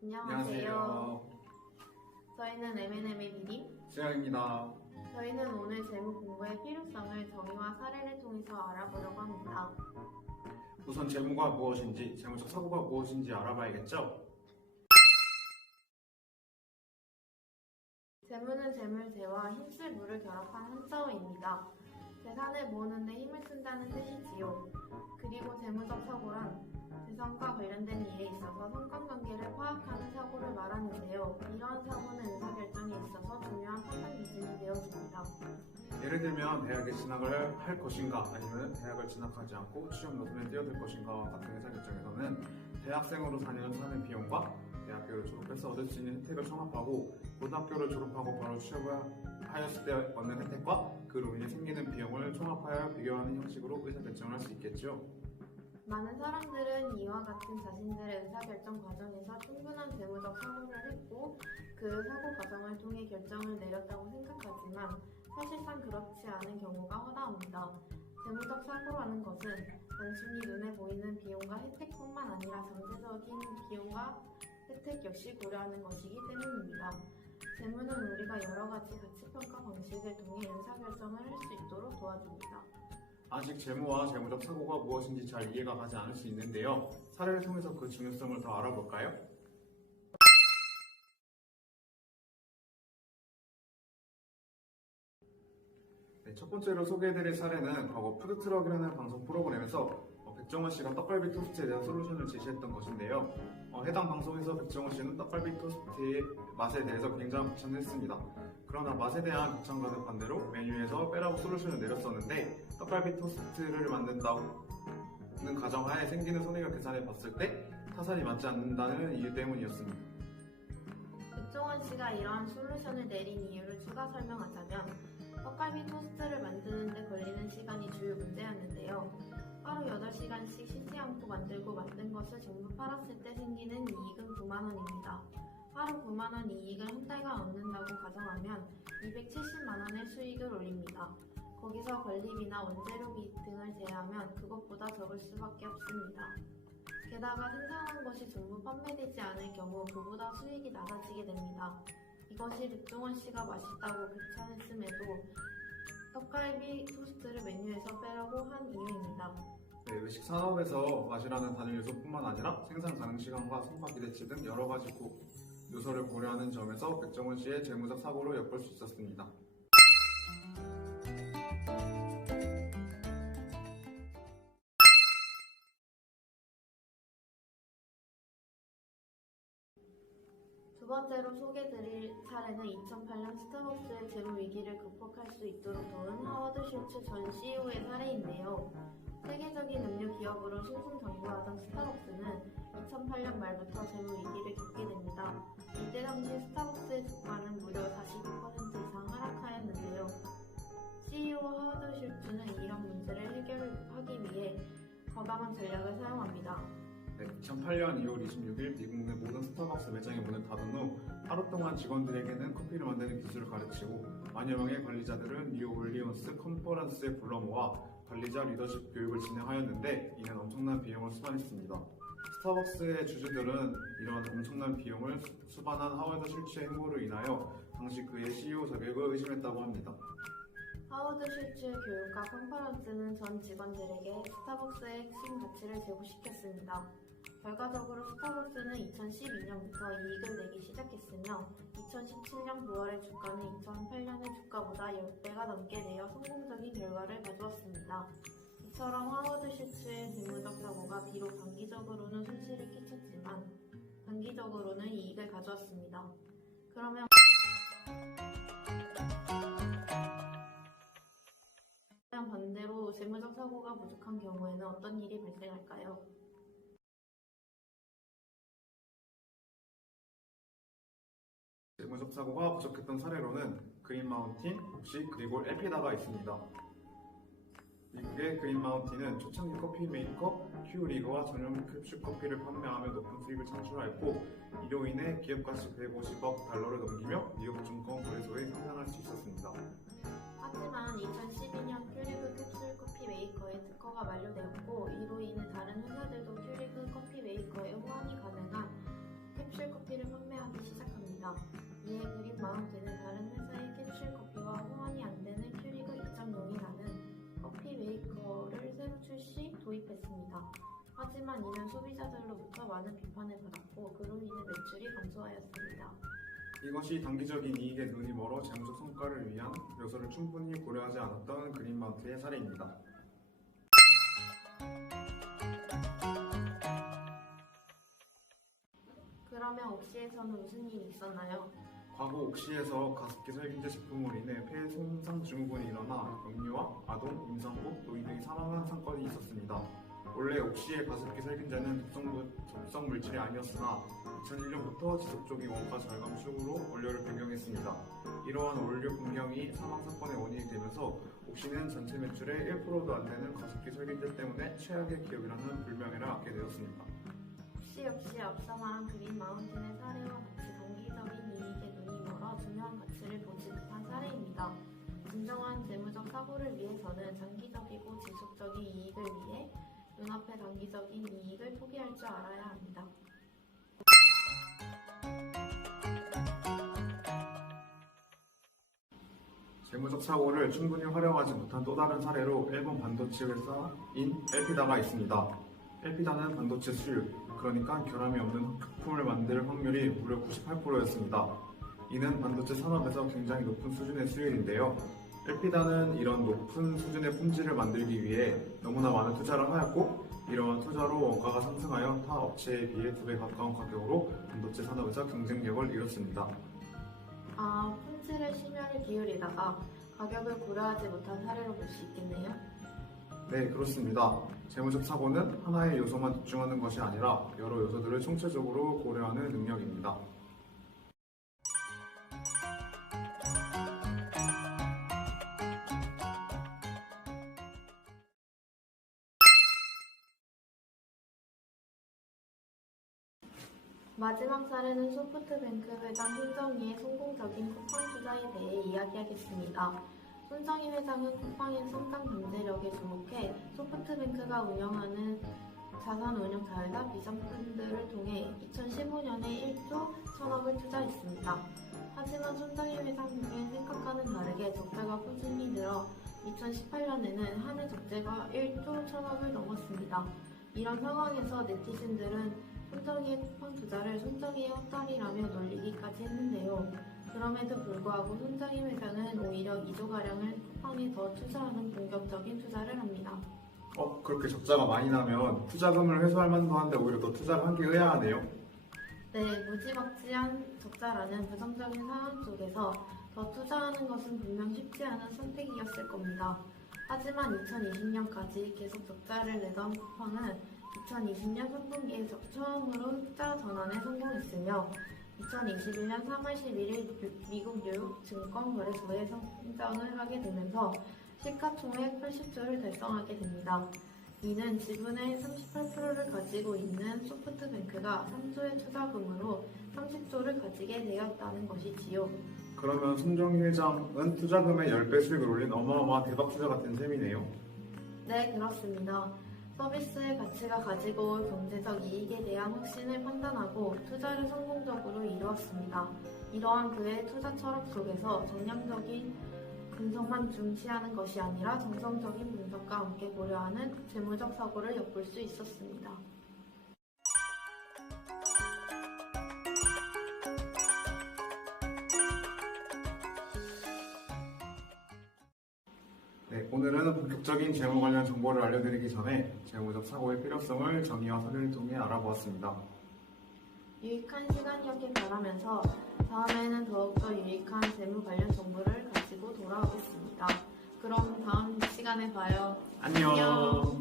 안녕하세요. 저희는 M&M의 비림. 수영입니다. 저희는 오늘 재무 공부의 필요성을 정의와 사례를 통해서 알아보려고 합니다. 우선 재무가 무엇인지, 재무적 사고가 무엇인지 알아봐야겠죠? 재무는 재물재와 힘쓸 물을 결합한 한자어입니다. 재산을 모으는 데 힘을 쓴다는 뜻이지요. 그리고 재무적 사고란 재산과 관련된 일에 있어서 상관관계를 파악하는 사고를 말하는데요. 이러한 사고는 의사결정에 있어서 중요한 판단 기준이 되어줍니다. 예를 들면 대학에 진학을 할 것인가 아니면 대학을 진학하지 않고 취업 노선에 뛰어들 것인가와 같은 의사결정에서는 대학생으로 4년 사는 비용과 대학교를 졸업해서 얻을 수 있는 혜택을 총합하고 고등학교를 졸업하고 바로 취업을 하였을 때 얻는 혜택과 그로 인해 생기는 비용을 총합하여 비교하는 형식으로 의사결정을 할 수 있겠죠. 많은 사람들은 이와 같은 자신들의 의사결정 과정에서 충분한 재무적 사고를 했고 그 사고 과정을 통해 결정을 내렸다고 생각하지만 사실상 그렇지 않은 경우가 허다합니다. 재무적 사고라는 것은 단순히 눈에 보이는 비용과 혜택뿐만 아니라 전체적인 비용과 혜택 역시 고려하는 것이기 때문입니다. 재무는 우리가 여러 가지 가치평가 방식을 통해 의사결정을 할 수 있도록 도와줍니다. 아직 재무와 재무적 사고가 무엇인지 잘 이해가 가지 않을 수 있는데요. 사례를 통해서 그 중요성을 더 알아볼까요? 네, 첫 번째로 소개해드릴 사례는 과거 푸드트럭이라는 방송 프로그램에서 백종원 씨가 떡갈비 토스트에 대한 솔루션을 제시했던 것인데요. 해당 방송에서 백종원 씨는 떡갈비 토스트의 맛에 대해서 굉장히 극찬했습니다. 그러나 맛에 대한 극찬과는 반대로 메뉴에서 빼라고 솔루션을 내렸었는데 떡갈비 토스트를 만든다는 가정하에 생기는 손해를 계산해 봤을 때 타산이 맞지 않는다는 이유 때문이었습니다. 백종원 씨가 이러한 솔루션을 내린 이유를 추가 설명하자면 떡갈비 토스트를 만드는 데 걸리는 시간이 주요 문제였는데요. 하루 8시간씩 쉬지 않고 만들고 만든 것을 전부 팔았을 때 생기는 이익은 9만원입니다. 하루 9만원 이익을 한 달간 얻는다고 가정하면 270만원의 수익을 올립니다. 거기서 관리비나 원재료비 등을 제외하면 그것보다 적을 수밖에 없습니다. 게다가 생산한 것이 전부 판매되지 않을 경우 그보다 수익이 낮아지게 됩니다. 이것이 백종원 씨가 맛있다고 극찬했음에도 떡갈비 토스트를 메뉴에서 빼라고 한 이유입니다. 네, 외식 산업에서 맛이라는 단일 요소뿐만 아니라 생산 가능 시간과 성과 기대치 등 여러 가지 요소를 고려하는 점에서 백종원 씨의 재무적 사고로 엿볼 수 있었습니다. 두 번째로 소개드릴 사례는 2008년 스타벅스의 재무 위기를 극복할 수 있도록 도운 하워드 슐츠 전 CEO의 사례인데요. 세계적인 음료 기업으로 승승장구하던 스타벅스는 2008년 말부터 재무 위기를 겪게 됩니다. 이때 당시 스타벅스의 주가는 무려 42% 이상 하락하였는데요. CEO 하워드 슐츠는 이런 문제를 해결하기 위해 과감한 전략을 사용합니다. 2008년 2월 26일 미국 내 모든 스타벅스 매장의 문을 닫은 후 하루 동안 직원들에게는 커피를 만드는 기술을 가르치고 만여 명의 관리자들은 뉴 올리언스 컨퍼런스에 불러 모아 관리자 리더십 교육을 진행하였는데 이는 엄청난 비용을 수반했습니다. 스타벅스의 주주들은 이런 엄청난 비용을 수반한 하워드 슐츠의 행보로 인하여 당시 그의 CEO 자격을 의심했다고 합니다. 하워드 슐츠의 교육과 컨퍼런스는 전 직원들에게 스타벅스의 핵심 가치를 제고시켰습니다. 결과적으로 스타벅스는 2012년부터 이익을 내기 시작했으며 2017년 9월의 주가는 2008년의 주가보다 10배가 넘게 내어 성공적인 결과를 가져왔습니다. 이처럼 하워드 슐츠의 재무적 사고가 비록 단기적으로는 손실을 끼쳤지만 단기적으로는 이익을 가져왔습니다. 그러면 반대로 재무적 사고가 부족한 경우에는 어떤 일이 발생할까요? 재무적 사고가 부족했던 사례로는 그린마운틴, 옥시, 그리고 엘피다가 있습니다. 미국의 그린마운틴은 초창기 커피 메이커 큐리그와 전용 캡슐 커피를 판매하며 높은 수익을 창출하였고 이로 인해 기업가치 150억 달러를 넘기며 미국 증권 거래소에 상장할 수 있었습니다. 하지만 2012년 큐리그 캡슐 커피 메이커의 특허가 만료되었고 이로 인해 다른 회사들도 큐리그 커피 메이커에 호환이 가능한 캡슐 커피를 판매하기 시작합니다. 이에 그린 마운틴은 다른 회사의 캡슐 커피와 호환이 안 되는 큐리그 2.0이라는 커피 메이커를 새로 도입했습니다. 하지만 이는 소비자들로부터 많은 비판을 받았고 그로 인해 매출이 감소하였습니다. 이것이 단기적인 이익에 눈이 멀어 재무적 성과를 위한 요소를 충분히 고려하지 않았던 그린마운트의 사례입니다. 그러면 옥시에서는 무슨 일이 있었나요? 과거 옥시에서 가습기 살균제 제품으로 인해 폐 손상 증후군이 일어나 영유아, 아동, 임산부, 노인 등이 사망한 사건이 있었습니다. 원래 옥시의 가습기 살균제는 독성 물질이 아니었으나 2001년부터 지속적인 원가 절감 추구로 원료를 변경했습니다. 이러한 원료 변경이 사망 사건의 원인이 되면서 옥시는 전체 매출의 1%도 안 되는 가습기 살균제 때문에 최악의 기업이라는 불명예를 얻게 되었습니다. 옥시 역시 앞서 말한 그린 마운틴의 사례와 같이 단기적인 이익에 눈이 멀어 중요한 가치를 보지 못한 사례입니다. 진정한 재무적 사고를 위해서는 장기적이고 지속적인 이익을 위해 눈앞의 단기적인 이익을 포기할 줄 알아야 합니다. 재무적 사고를 충분히 활용하지 못한 또 다른 사례로 일본 반도체 회사인 엘피다가 있습니다. 엘피다는 반도체 수율, 그러니까 결함이 없는 부품을 만들 확률이 무려 98%였습니다. 이는 반도체 산업에서 굉장히 높은 수준의 수율인데요. 엘피다는 이런 높은 수준의 품질을 만들기 위해 너무나 많은 투자를 하였고 이러한 투자로 원가가 상승하여 타 업체에 비해 2배 가까운 가격으로 반도체 산업에서 경쟁력을 잃었습니다. 품질에 심혈을 기울이다가 가격을 고려하지 못한 사례로 볼 수 있겠네요. 네, 그렇습니다. 재무적 사고는 하나의 요소만 집중하는 것이 아니라 여러 요소들을 총체적으로 고려하는 능력입니다. 마지막 사례는 소프트뱅크 회장 손정희의 성공적인 쿠팡 투자에 대해 이야기하겠습니다. 손정희 회장은 쿠팡의 성장 잠재력에 주목해 소프트뱅크가 운영하는 자산운용 자회사 비전펀드를 통해 2015년에 1조 1천억을 투자했습니다. 하지만 손정희 회장은 생각과는 다르게 적자가 꾸준히 늘어 2018년에는 한 해 적재가 1조 1천억을 넘었습니다. 이런 상황에서 네티즌들은 손정희의 쿠팡 투자를 손정희의 헛다리라며 놀리기까지 했는데요. 그럼에도 불구하고 손정희 회장은 오히려 2조가량을 쿠팡에 더 투자하는 공격적인 투자를 합니다. 그렇게 적자가 많이 나면 투자금을 회수할 만도 한데 오히려 더 투자를 한 게 의아하네요. 네, 무지막지한 적자라는 부정적인 상황 속에서 더 투자하는 것은 분명 쉽지 않은 선택이었을 겁니다. 하지만 2020년까지 계속 적자를 내던 쿠팡은 2020년 3분기에 처음으로 투자 전환에 성공했으며 2021년 3월 11일 미국 뉴욕 증권거래소에 상장을 하게 되면서 시가총액 80조를 달성하게 됩니다. 이는 지분의 38%를 가지고 있는 소프트뱅크가 3조의 투자금으로 30조를 가지게 되었다는 것이지요. 그러면 손정희 회장은 투자금의 10배 수익을 올린 어마어마한 대박 투자 같은 셈이네요. 네, 그렇습니다. 서비스의 가치가 가지고 올 경제적 이익에 대한 확신을 판단하고 투자를 성공적으로 이루었습니다. 이러한 그의 투자 철학 속에서 정량적인 분석만 중시하는 것이 아니라 정성적인 분석과 함께 고려하는 재무적 사고를 엿볼 수 있었습니다. 네, 오늘은 본격적인 재무 관련 정보를 알려드리기 전에 재무적 사고의 필요성을 정의와 사례를 통해 알아보았습니다. 유익한 시간이었길 바라면서 다음에는 더욱더 유익한 재무 관련 정보를 가지고 돌아오겠습니다. 그럼 다음 시간에 봐요. 안녕.